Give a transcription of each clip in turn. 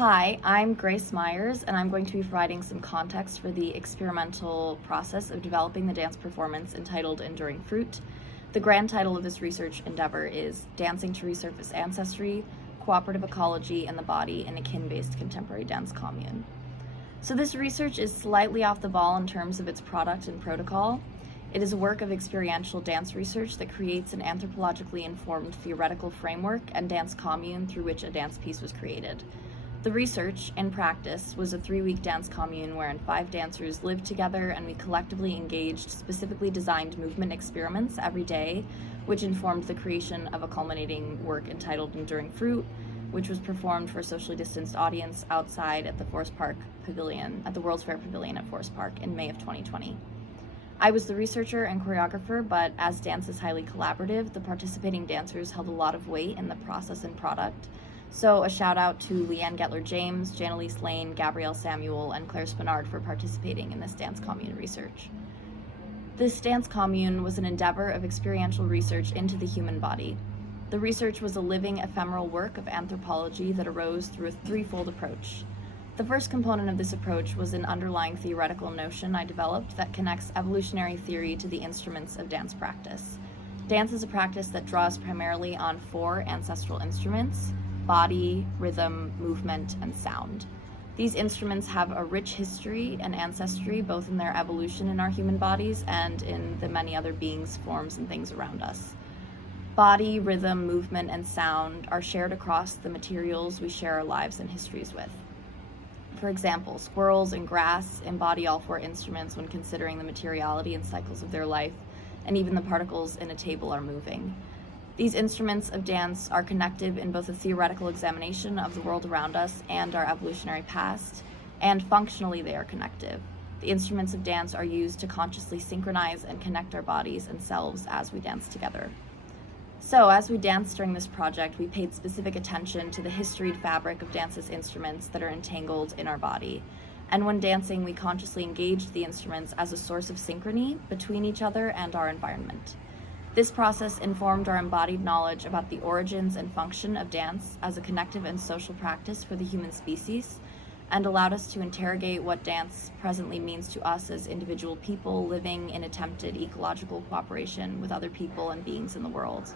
Hi, I'm Grace Myers, and I'm going to be providing some context for the experimental process of developing the dance performance entitled Enduring Fruit. The grand title of this research endeavor is Dancing to Resurface Ancestry, Cooperative Ecology and the Body in a Kin-based Contemporary Dance Commune. So this research is slightly off the ball in terms of its product and protocol. It is a work of experiential dance research that creates an anthropologically informed theoretical framework and dance commune through which a dance piece was created. The research, in practice, was a 3-week dance commune wherein 5 dancers lived together and we collectively engaged specifically designed movement experiments every day, which informed the creation of a culminating work entitled Enduring Fruit, which was performed for a socially distanced audience outside at the Forest Park Pavilion, at the World's Fair Pavilion at Forest Park in May of 2020. I was the researcher and choreographer, but as dance is highly collaborative, the participating dancers held a lot of weight in the process and product. So a shout out to Leanne Gettler-James, Janelise Lane, Gabrielle Samuel, and Claire Spinard for participating in this dance commune research. This dance commune was an endeavor of experiential research into the human body. The research was a living, ephemeral work of anthropology that arose through a threefold approach. The first component of this approach was an underlying theoretical notion I developed that connects evolutionary theory to the instruments of dance practice. Dance is a practice that draws primarily on 4 ancestral instruments: body, rhythm, movement, and sound. These instruments have a rich history and ancestry, both in their evolution in our human bodies and in the many other beings, forms, and things around us. Body, rhythm, movement, and sound are shared across the materials we share our lives and histories with. For example, squirrels and grass embody all 4 instruments when considering the materiality and cycles of their life, and even the particles in a table are moving. These instruments of dance are connective in both a theoretical examination of the world around us and our evolutionary past, and functionally they are connective. The instruments of dance are used to consciously synchronize and connect our bodies and selves as we dance together. So, as we danced during this project, we paid specific attention to the historied fabric of dance's instruments that are entangled in our body. And when dancing, we consciously engaged the instruments as a source of synchrony between each other and our environment. This process informed our embodied knowledge about the origins and function of dance as a connective and social practice for the human species, and allowed us to interrogate what dance presently means to us as individual people living in attempted ecological cooperation with other people and beings in the world.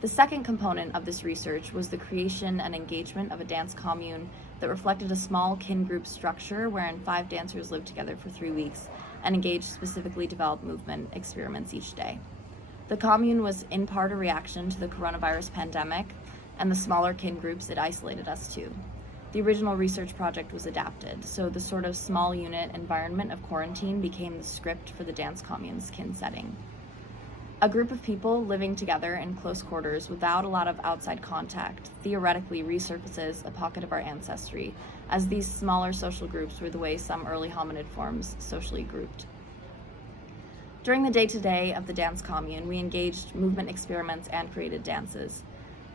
The second component of this research was the creation and engagement of a dance commune that reflected a small kin group structure wherein 5 dancers lived together for 3 weeks and engaged specifically developed movement experiments each day. The commune was in part a reaction to the coronavirus pandemic and the smaller kin groups it isolated us to. The original research project was adapted, so the sort of small unit environment of quarantine became the script for the dance commune's kin setting. A group of people living together in close quarters without a lot of outside contact theoretically resurfaces a pocket of our ancestry, as these smaller social groups were the way some early hominid forms socially grouped. During the day-to-day of the dance commune, we engaged movement experiments and created dances.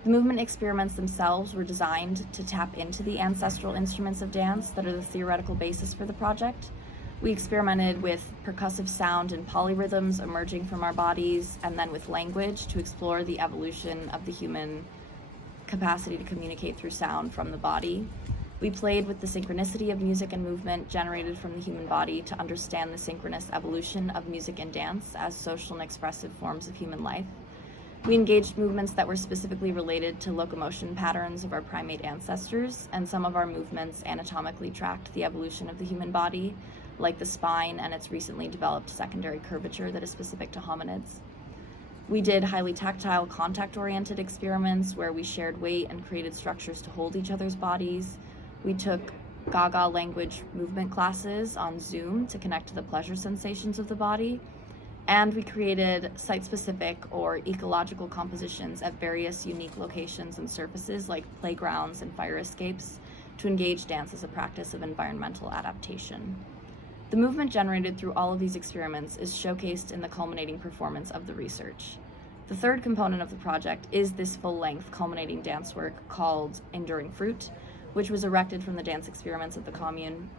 The movement experiments themselves were designed to tap into the ancestral instruments of dance that are the theoretical basis for the project. We experimented with percussive sound and polyrhythms emerging from our bodies, and then with language to explore the evolution of the human capacity to communicate through sound from the body. We played with the synchronicity of music and movement generated from the human body to understand the synchronous evolution of music and dance as social and expressive forms of human life. We engaged movements that were specifically related to locomotion patterns of our primate ancestors, and some of our movements anatomically tracked the evolution of the human body, like the spine and its recently developed secondary curvature that is specific to hominids. We did highly tactile, contact-oriented experiments where we shared weight and created structures to hold each other's bodies. We took Gaga language movement classes on Zoom to connect to the pleasure sensations of the body. And we created site-specific or ecological compositions at various unique locations and surfaces like playgrounds and fire escapes to engage dance as a practice of environmental adaptation. The movement generated through all of these experiments is showcased in the culminating performance of the research. The third component of the project is this full-length culminating dance work called Enduring Fruit, which was erected from the dance experiments at the commune.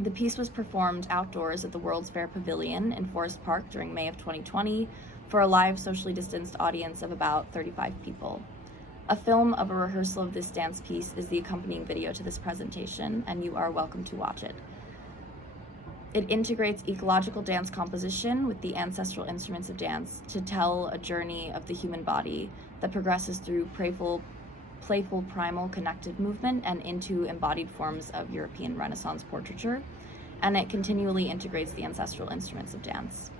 The piece was performed outdoors at the World's Fair Pavilion in Forest Park during May of 2020 for a live socially distanced audience of about 35 people. A film of a rehearsal of this dance piece is the accompanying video to this presentation, and you are welcome to watch it. It integrates ecological dance composition with the ancestral instruments of dance to tell a journey of the human body that progresses through playful primal connective movement and into embodied forms of European Renaissance portraiture, and it continually integrates the ancestral instruments of dance.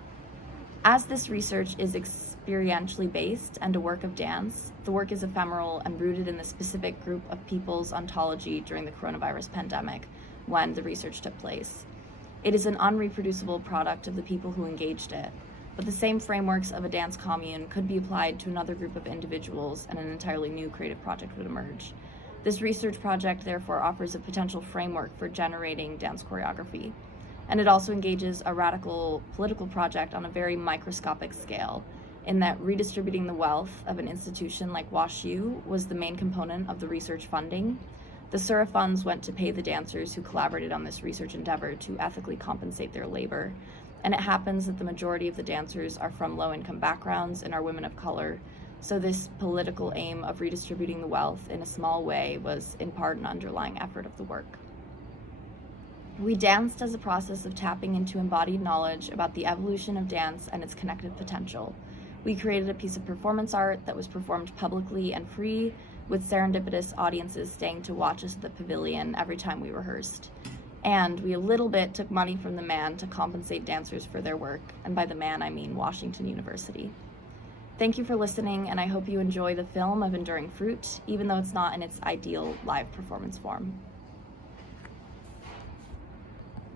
As this research is experientially based and a work of dance, the work is ephemeral and rooted in the specific group of people's ontology during the coronavirus pandemic when the research took place. It is an unreproducible product of the people who engaged it, but the same frameworks of a dance commune could be applied to another group of individuals and an entirely new creative project would emerge. This research project therefore offers a potential framework for generating dance choreography, and it also engages a radical political project on a very microscopic scale, in that redistributing the wealth of an institution like WashU was the main component of the research funding. The Sura funds went to pay the dancers who collaborated on this research endeavor to ethically compensate their labor, and it happens that the majority of the dancers are from low-income backgrounds and are women of color, so this political aim of redistributing the wealth in a small way was in part an underlying effort of the work. We danced as a process of tapping into embodied knowledge about the evolution of dance and its connective potential. We created a piece of performance art that was performed publicly and free, with serendipitous audiences staying to watch us at the pavilion every time we rehearsed. And we a little bit took money from the man to compensate dancers for their work, and by the man I mean Washington University. Thank you for listening, and I hope you enjoy the film of Enduring Fruit, even though it's not in its ideal live performance form.